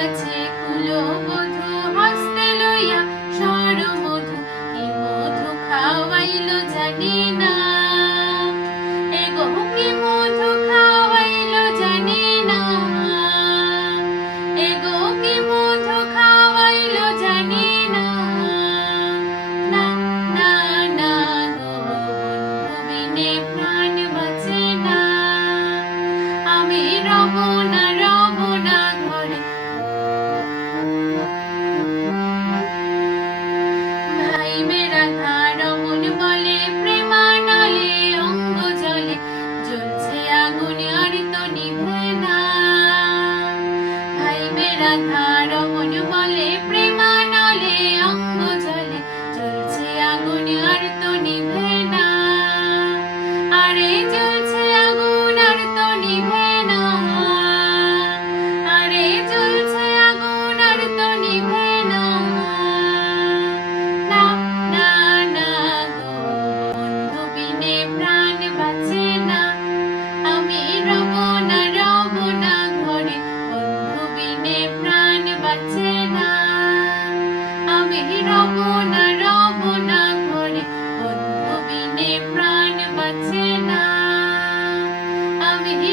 back that night.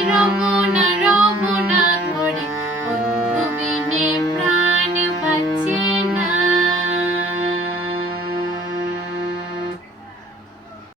no more.